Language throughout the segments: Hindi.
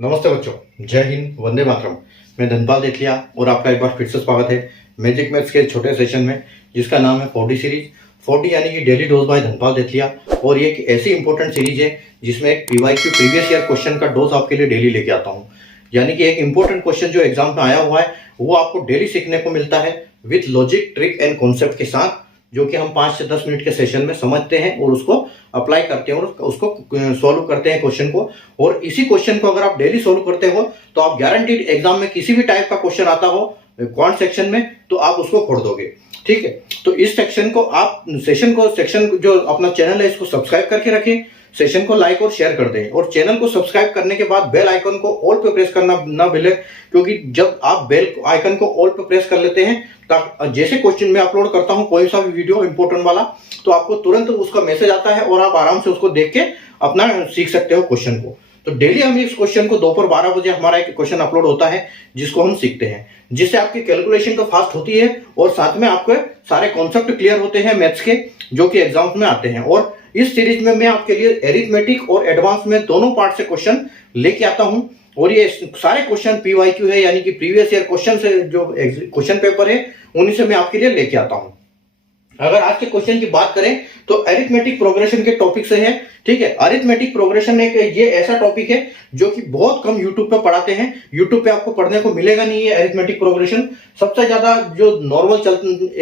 नमस्ते बच्चों, जय हिंद, वंदे मातरम। मैं धनपाल देथलिया और आपका एक बार फिर से स्वागत है मैजिक मैथ्स के छोटे सेशन में, जिसका नाम है 4D सीरीज। 4D यानी कि डेली डोज बाय धनपाल देथलिया। और ये एक ऐसी इंपॉर्टेंट सीरीज है जिसमें एक PYQ प्रीवियस ईयर क्वेश्चन का डोज आपके लिए डेली लेके आता हूँ। यानी कि एक इंपॉर्टेंट क्वेश्चन जो एग्जाम में आया हुआ है वो आपको डेली सीखने को मिलता है with logic, trick and concept के साथ, जो कि हम 5 से 10 मिनट के सेशन में समझते हैं और उसको अप्लाई करते हैं और उसको सॉल्व करते हैं क्वेश्चन को। और इसी क्वेश्चन को अगर आप डेली सॉल्व करते हो तो आप गारंटीड एग्जाम में किसी भी टाइप का क्वेश्चन आता हो क्वांट सेक्शन में तो आप उसको खोड़ दोगे। ठीक है, तो इस सेक्शन को आप सेक्शन जो अपना चैनल है इसको सब्सक्राइब करके रखें, सेशन को लाइक और शेयर कर दें, और चैनल को सब्सक्राइब करने के बाद बेल आइकन को ऑल पे प्रेस करना ना भूलें, क्योंकि जब आप बेल आइकन को ऑल पे प्रेस कर लेते हैं जैसे क्वेश्चन मैं अपलोड करता हूं कोई सा भी वीडियो इंपॉर्टेंट वाला, तो आपको तुरंत उसका मैसेज आता है और आप आराम से उसको देख के अपना सीख सकते हो क्वेश्चन को। तो डेली हम इस क्वेश्चन को दोपहर 12 बजे हमारा एक क्वेश्चन अपलोड होता है जिसको हम सीखते हैं, जिससे आपकी कैलकुलेशन तो फास्ट होती है और साथ में आपके सारे कॉन्सेप्ट क्लियर होते हैं मैथ्स के, जो कि एग्जाम्स में आते हैं। और इस सीरीज में मैं आपके लिए एरिथमेटिक और एडवांस में दोनों पार्ट से क्वेश्चन लेके आता हूं, और ये सारे क्वेश्चन PYQ है, यानी कि प्रीवियस ईयर क्वेश्चन से जो क्वेश्चन पेपर है उन्हीं से मैं आपके लिए लेके आता हूं। अगर आज के क्वेश्चन की बात करें तो अरिथमेटिक प्रोग्रेशन के टॉपिक से है। ठीक है, अरिथमेटिक प्रोग्रेशन एक ये ऐसा टॉपिक है जो कि बहुत कम यूट्यूब पे पढ़ाते हैं। यूट्यूब पे आपको पढ़ने को मिलेगा नहीं है अरिथमेटिक प्रोग्रेशन। सबसे ज्यादा जो नॉर्मल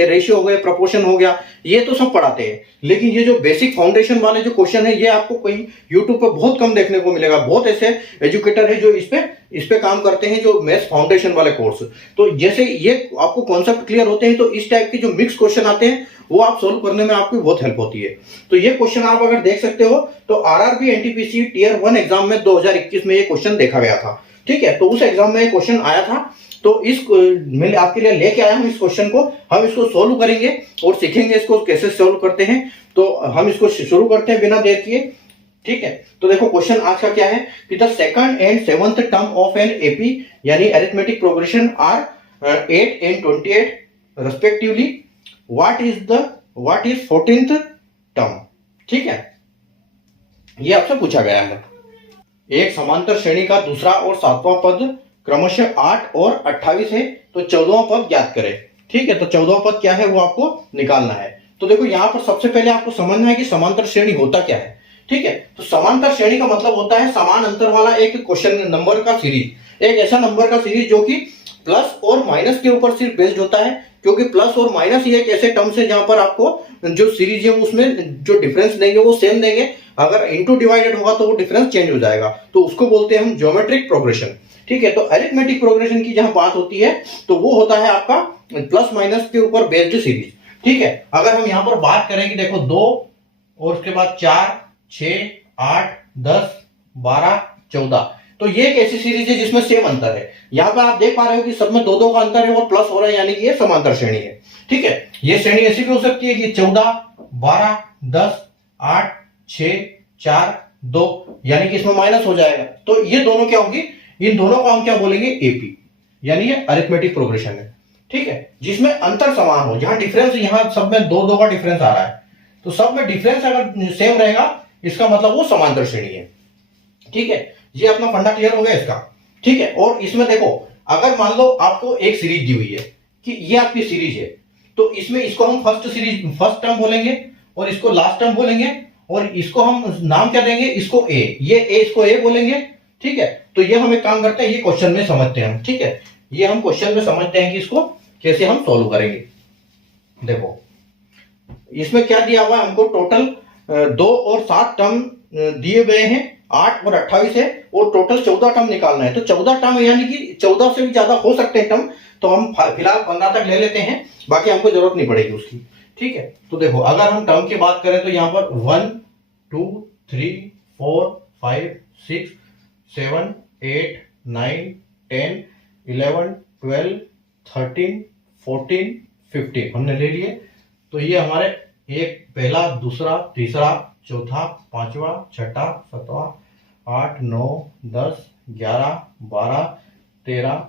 रेशियो हो गया, प्रोपोर्शन हो गया, ये तो सब पढ़ाते हैं, लेकिन ये जो बेसिक फाउंडेशन वाले जो क्वेश्चन है ये आपको कहीं यूट्यूब पे बहुत कम देखने को मिलेगा। बहुत ऐसे एजुकेटर है जो इस पे काम करते हैं, जो मैथ्स फाउंडेशन वाले कोर्स। तो जैसे ये आपको कॉन्सेप्ट क्लियर होते हैं तो इस टाइप के जो मिक्स क्वेश्चन आते हैं वो आप सोल्व करने में आपकी बहुत हेल्प होती है। तो ये क्वेश्चन आप अगर देख सकते हो तो RRB NTPC टीयर 1 एग्जाम में 2021 में ये क्वेश्चन देखा गया था। ठीक है, तो उस एग्जाम में ये क्वेश्चन आया था, तो इस मैं आपके लिए लेके आया हूं इस क्वेश्चन को। हम इसको सोल्व करेंगे और सीखेंगे इसको कैसे सोल्व करते हैं। तो हम इसको शुरू करते हैं बिना देर किए। ठीक है, तो देखो क्वेश्चन आज का क्या है कि the second and seventh term of an AP यानी arithmetic progression are 8 and 28 respectively, what is 14th term. ठीक है, ये आपसे पूछा गया है। एक समांतर श्रेणी का दूसरा और सातवां पद क्रमशः 8 और 28 है, तो 14वां पद ज्ञात करें। ठीक है, तो 14वां पद क्या है वो आपको निकालना है। तो देखो यहाँ पर सबसे पहले आपको समझना है कि समांतर श्रेणी होता क्या है। ठीक है, तो समांतर श्रेणी का मतलब होता है समान अंतर वाला एक क्वेश्चन नंबर का सीरीज, एक ऐसा नंबर का सीरीज जो कि प्लस और माइनस के ऊपर सिर्फ बेस्ड होता है, क्योंकि प्लस और माइनस ही एक ऐसे टर्म्स है जहां पर आपको जो सीरीज है उसमें जो डिफरेंस देंगे वो सेम देंगे, अगर इनटू डिवाइडेड होगा तो वो डिफरेंस चेंज हो जाएगा, तो उसको बोलते हैं हम ज्योमेट्रिक प्रोग्रेशन। ठीक है, तो अरिथमेटिक प्रोग्रेशन की जहां बात होती है तो वो होता है आपका प्लस माइनस के ऊपर बेस्ड सीरीज। ठीक है, अगर हम यहां पर बात करें कि देखो 2 और उसके बाद 4, 6, 8, 10, 12, 14, तो ये एक ऐसी सीरीज है जिसमें सेम अंतर है। यहां पर आप देख पा रहे हो कि सब में 2-2 का अंतर है और प्लस हो रहा है, यानी कि ये समांतर श्रेणी है। ठीक है, ये श्रेणी ऐसी भी हो सकती है कि 14, 12, 10, 8, 6, 4, 2, यानी कि इसमें माइनस हो जाएगा, तो ये दोनों क्या होगी, इन दोनों को हम क्या बोलेंगे AP, यानी ये अरिथमेटिक प्रोग्रेशन है। ठीक है, जिसमें अंतर समान हो, जहां डिफरेंस यहां सब में 2-2 का डिफरेंस आ रहा है, तो सब में डिफरेंस अगर सेम रहेगा इसका मतलब वो समांतर श्रेणी है। ठीक है, ये अपना फंडा क्लियर हो गया इसका। ठीक है, और इसमें देखो अगर मान लो आपको एक सीरीज दी हुई है कि ये आपकी सीरीज है, तो इसमें इसको हम फर्स्ट टर्म बोलेंगे और इसको लास्ट टर्म बोलेंगे, और इसको हम नाम क्या देंगे, इसको A, ये A, इसको A बोलेंगे। ठीक है, तो ये हम एक काम करते हैं, ये क्वेश्चन में समझते हैं हम। ठीक है, ये हम क्वेश्चन में समझते हैं कि इसको कैसे हम सोल्व करेंगे। देखो इसमें क्या दिया हुआ है हमको, टोटल 2 और 7 टर्म दिए गए हैं, 8 और 28 है, और टोटल 14 टर्म निकालना है। तो 14 टर्म यानी कि 14 से भी ज्यादा हो सकते हैं टर्म, तो हम फिलहाल 15 तक ले लेते हैं, बाकी हमको जरूरत नहीं पड़ेगी उसकी। ठीक है, तो देखो अगर हम टर्म की बात करें तो यहाँ पर 1, 2, 3, 4, 5, 6, 7, 8, 9, 10, 11, 12, 13, 14, 15 हमने ले लिए। तो ये हमारे एक पहला, दूसरा, तीसरा, चौथा, पांचवा, छठा, सातवां, 8, 9, 10, 11, 12, 13,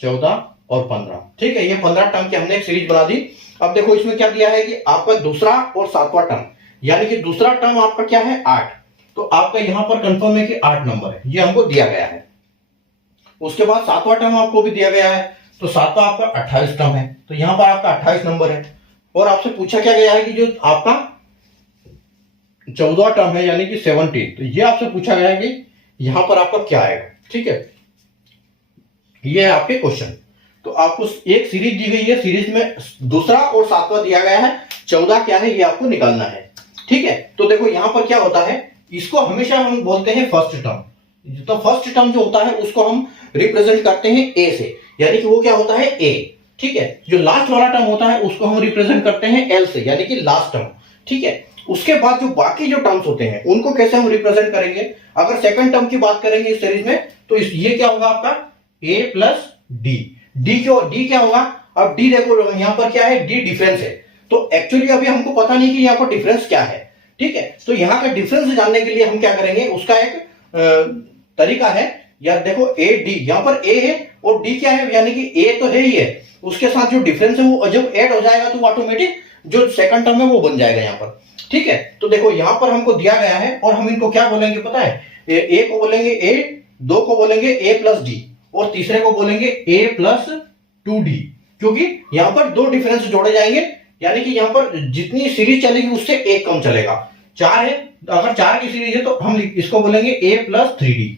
14 और 15। ठीक है, ये 15 टर्म की हमने एक सीरीज बना दी। अब देखो इसमें क्या दिया है कि आपका दूसरा और सातवां टर्म, यानी कि दूसरा टर्म आपका क्या है 8, तो आपका यहां पर कंफर्म है कि 8 नंबर है, ये हमको दिया गया है। उसके बाद सातवां टर्म आपको भी दिया गया है, तो सातवां आपका 28 टर्म है, तो यहां पर आपका 28 नंबर है। और आपसे पूछा क्या गया है कि जो आपका 14वां टर्म है यानी कि 17, तो ये आपसे पूछा गया है कि यहां पर आपका क्या आएगा। ठीक है, ये है आपके क्वेश्चन। तो आपको एक सीरीज दी गई है, सीरीज में दूसरा और सातवां दिया गया है, 14 क्या है ये आपको निकालना है। ठीक है, तो देखो यहां पर क्या होता है, इसको हमेशा हम बोलते हैं फर्स्ट टर्म। तो फर्स्ट टर्म जो होता है उसको हम रिप्रेजेंट करते हैं ए से, यानी कि वो क्या होता है ए। ठीक है, जो लास्ट वाला टर्म होता है उसको हम रिप्रेजेंट करते हैं एल से, यानी कि लास्ट टर्म। ठीक है, उसके बाद जो बाकी जो टर्म्स होते हैं उनको कैसे हम रिप्रेजेंट करेंगे। अगर सेकंड टर्म की बात करेंगे इस सीरीज में, तो ये क्या होगा आपका ए प्लस डी। डी क्या होगा, अब डी देखो यहां पर क्या है, डी डिफरेंस है। तो एक्चुअली अभी हमको पता नहीं कि यहां पर डिफरेंस क्या है। ठीक है, तो यहां का डिफरेंस जानने के लिए हम क्या करेंगे, उसका एक तरीका है। या देखो ए डी, यहां पर ए है और डी क्या है, यानी कि ए तो है ही है, उसके साथ जो डिफरेंस है वो जब ऐड हो जाएगा तो ऑटोमेटिक जो सेकंड टर्म है वो बन जाएगा यहां पर। ठीक है, तो देखो यहां पर हमको दिया गया है और हम इनको क्या बोलेंगे पता है, ए को बोलेंगे ए, दो को बोलेंगे ए प्लस डी, और तीसरे को बोलेंगे ए प्लस 2d, क्योंकि यहां पर दो डिफरेंस जोड़े जाएंगे, यानी कि यहां पर जितनी सीरीज चलेगी उससे एक कम चलेगा। 4 है, अगर 4 की सीरीज है तो हम इसको बोलेंगे a प्लस 3d,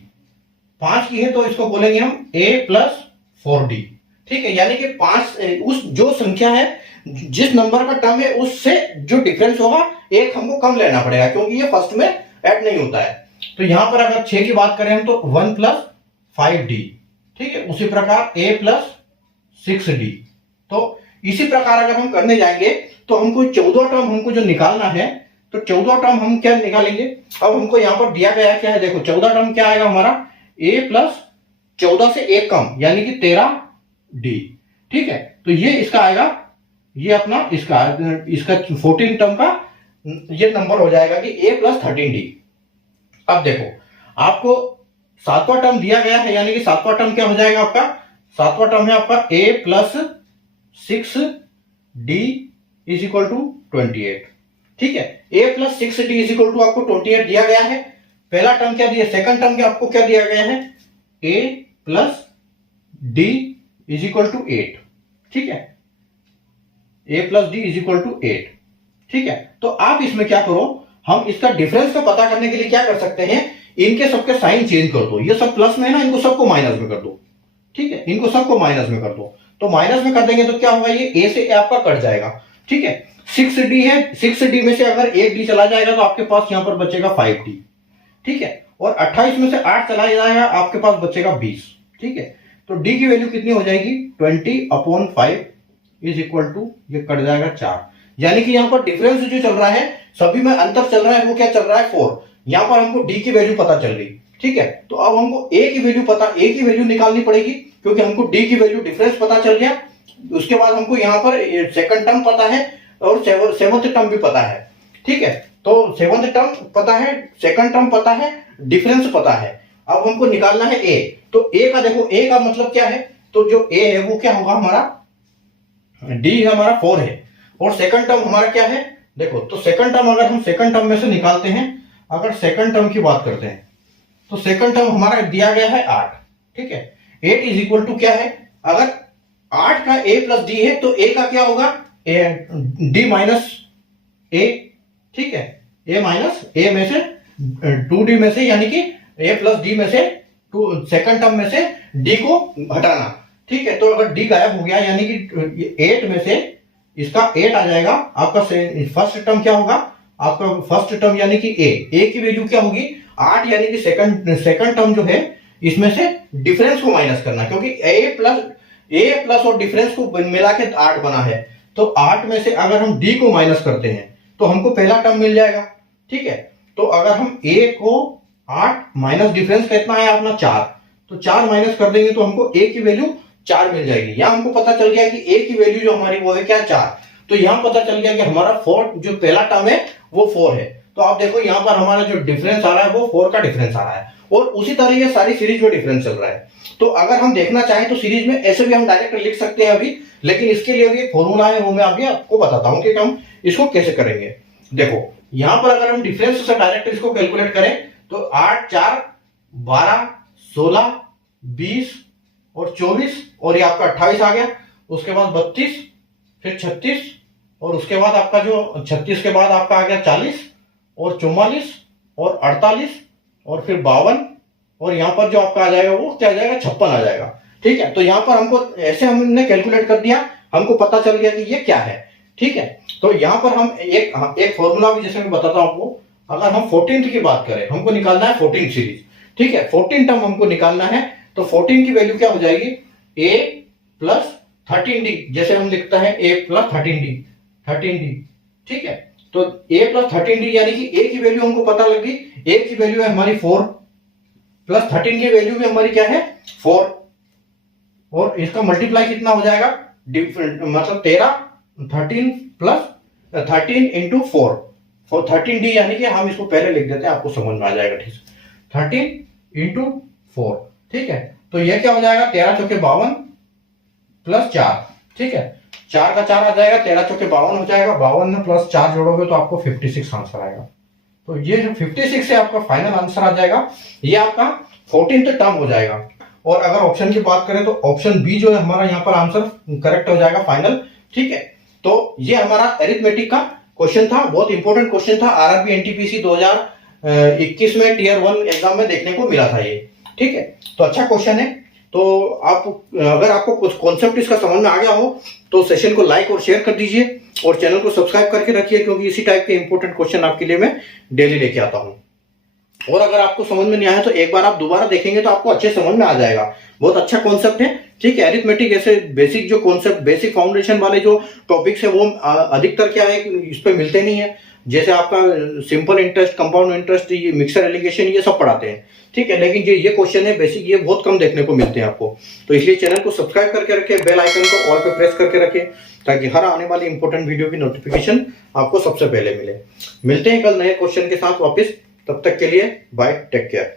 5 की है तो इसको बोलेंगे हम a प्लस 4d। ठीक है, यानी कि 5 उस जो संख्या है, जिस नंबर का टर्म है उससे जो डिफरेंस होगा एक हमको कम लेना पड़ेगा, क्योंकि ये फर्स्ट में ऐड नहीं होता है। तो यहां पर अगर 6 की बात करें हम तो 1 प्लस 5d। ठीक है, उसी प्रकार a प्लस 6d। तो इसी प्रकार अगर हम करने जाएंगे तो हमको 14 टर्म हमको जो निकालना है, तो 14 टर्म हम क्या निकालेंगे। अब हमको यहां पर दिया गया क्या है, देखो 14 टर्म क्या आएगा हमारा, a प्लस 14 से एक कम यानी कि 13d। ठीक है, तो ये इसका आएगा, ये अपना इसका 14 टर्म का ये नंबर हो जाएगा कि a प्लस 13d। अब देखो आपको सातवां टर्म दिया गया है, यानी कि सातवां टर्म क्या हो जाएगा आपका, सातवां टर्म है आपका a plus 6d is equal to 28। ठीक है, a plus 6d is equal to आपको 28 दिया गया है। पहला टर्म क्या दिया, सेकंड टर्म क्या आपको क्या दिया गया है, a plus d is equal to 8। ठीक है, a plus d is equal to 8। ठीक है, तो आप इसमें क्या करो, हम इसका डिफरेंस का पता करने के लिए क्या कर सकते हैं, इनके सबके साइन चेंज कर दो। ये सब प्लस में है ना, इनको सबको माइनस में कर दो। ठीक है, इनको सबको माइनस में कर दो, तो माइनस में कर देंगे तो क्या होगा, ये a से आपका कट जाएगा। ठीक है, 6d है, 6d में से अगर एक d चला जाएगा तो आपके पास यहां पर बचेगा 5d। ठीक है, और 28 में से 8 चला जाएगा, आपके पास बचेगा 20। ठीक है, तो d की वैल्यू कितनी हो जाएगी, 20/5 इज इक्वल टू, ये कट जाएगा 4। यानी कि यहां पर डिफरेंस जो चल रहा है, सभी में अंतर चल रहा है, वो क्या चल रहा है 4। यहां पर हमको d की वैल्यू पता चल गई। ठीक है, तो अब हमको a की वैल्यू निकालनी पड़ेगी, क्योंकि हमको d की वैल्यू डिफरेंस पता चल गया। उसके बाद हमको यहाँ पर सेकंड टर्म पता है और सेवंथ टर्म भी पता है। ठीक है, तो सेवंथ टर्म पता है, सेकंड टर्म पता है, डिफरेंस पता है। अब हमको निकालना है a। तो a का देखो, a का मतलब क्या है, तो जो a है वो क्या होगा हमारा, d हमारा 4 है, और सेकंड टर्म हमारा क्या है, देखो तो सेकंड टर्म अगर हम सेकंड टर्म में से निकालते हैं, अगर सेकंड टर्म की बात करते हैं तो सेकंड टर्म हमारा दिया गया है 8। ठीक है, 8 इज इक्वल टू क्या है, अगर 8 का a प्लस डी है तो a का क्या होगा, d माइनस a। ठीक है, a माइनस a में से 2d में से, यानी कि a प्लस डी में से सेकंड टर्म में से d को हटाना। ठीक है, तो अगर d गायब हो गया यानी कि 8 में से इसका 8 आ जाएगा, आपका फर्स्ट टर्म क्या होगा, आपका फर्स्ट टर्म यानी कि a की वैल्यू क्या होगी 8, यानी कि सेकंड टर्म जो है इसमें से डिफरेंस को माइनस करना, क्योंकि a प्लस और डिफरेंस को मिला के 8 बना है। तो 8 में से अगर हम d को माइनस करते हैं तो हमको पहला टर्म मिल जाएगा। ठीक है, तो अगर हम a को 8 माइनस डिफरेंस कितना है अपना 4, तो 4 माइनस कर देंगे तो हमको a की वैल्यू 4 मिल जाएगी। यहां हमको पता चल गया कि a की वैल्यू जो हमारी वो है क्या 4। तो यहां पता चल गया कि हमारा 4 जो पहला टर्म है वो 4 है। तो आप देखो यहां पर हमारा जो डिफरेंस आ रहा है वो 4 का डिफरेंस आ रहा है, और उसी तरह ये सारी सीरीज में डिफरेंस चल रहा है। तो अगर हम देखना चाहें तो सीरीज में ऐसे भी हम डायरेक्ट लिख सकते हैं अभी, लेकिन इसके लिए भी एक फॉर्मूला है, वो मैं अभी आपको बताता हूं कि हम इसको कैसे करेंगे। देखो यहां पर अगर हम डिफरेंस से डायरेक्ट इसको कैलकुलेट करें तो 8 4 12 16 20 और 24 और ये आपका 28 आ गया। उसके बाद 32, फिर 36 और उसके बाद आपका जो 36 के बाद आपका आ गया 40 और 44 और 48 और फिर 52 और यहाँ पर जो आपका आ जाएगा वो क्या आ जाएगा 56 आ जाएगा। ठीक है, तो यहाँ पर हमको ऐसे हमने कैलकुलेट कर दिया, हमको पता चल गया कि ये क्या है। ठीक है, तो यहाँ पर हम एक फॉर्मूला भी जैसे मैं बताता हूँ आपको। अगर हम 14th की बात करें, हमको निकालना है 14 सीरीज। ठीक है, 14 टर्म हमको निकालना है, तो 14 की वैल्यू क्या हो जाएगी, a प्लस 13d, जैसे हम लिखते हैं a प्लस 13d। ठीक है, तो a प्लस 13d यानी कि a की वैल्यू हमको पता लगी, a की वैल्यू है हमारी 4 प्लस 13 की वैल्यू भी हमारी क्या है 4 और इसका मल्टीप्लाई कितना हो जाएगा, डिफरेंट मतलब 13 प्लस 13 इंटू 4 13d, यानी कि हम इसको पहले लिख देते हैं, आपको समझ में आ जाएगा। ठीक है, 13 इंटू 4। ठीक है, तो ये क्या हो जाएगा 13 चौके 52 प्लस 4। ठीक है, 4 का 4 आ जाएगा, 13 चौके 52 हो जाएगा, 52 में प्लस 4 जोड़ोगे तो आपको 56 आंसर आएगा। तो ये जो 56 से आपका फाइनल आंसर आ जाएगा, ये आपका 14th टर्म हो जाएगा। और अगर ऑप्शन की बात करें तो ऑप्शन बी जो है हमारा यहाँ पर आंसर करेक्ट हो जाएगा फाइनल। ठीक है, तो ये हमारा अरिथमेटिक का क्वेश्चन था, बहुत इंपॉर्टेंट क्वेश्चन था, आरआरबी एनटीपीसी 2021 में टियर 1 एग्जाम में देखने को मिला था ये। ठीक है, तो अच्छा क्वेश्चन है। तो आप अगर आपको कुछ कॉन्सेप्ट इसका समझ में आ गया हो तो सेशन को लाइक और शेयर कर दीजिए और चैनल को सब्सक्राइब करके रखिए, क्योंकि इसी टाइप के इंपॉर्टेंट क्वेश्चन आपके लिए मैं डेली लेके आता हूँ। और अगर आपको समझ में नहीं आया तो एक बार आप दोबारा देखेंगे तो आपको अच्छे समझ में आ जाएगा, बहुत अच्छा कॉन्सेप्ट है। ठीक है, अरिथमेटिक ऐसे बेसिक जो कॉन्सेप्ट, बेसिक फाउंडेशन वाले जो टॉपिक्स है वो अधिकतर क्या है इस पे मिलते नहीं है। जैसे आपका सिंपल इंटरेस्ट, कंपाउंड इंटरेस्ट, ये मिक्सर एलिगेशन, ये सब पढ़ाते हैं। ठीक है, लेकिन ये क्वेश्चन है बेसिक, ये बहुत कम देखने को मिलते हैं आपको। तो इसलिए चैनल को सब्सक्राइब करके रखें, बेल आइकन को ऑल पे प्रेस करके रखें, ताकि हर आने वाली इंपॉर्टेंट वीडियो की नोटिफिकेशन आपको सबसे पहले मिले। मिलते हैं कल नए क्वेश्चन के साथ वापस, तब तक के लिए बाय, टेक केयर।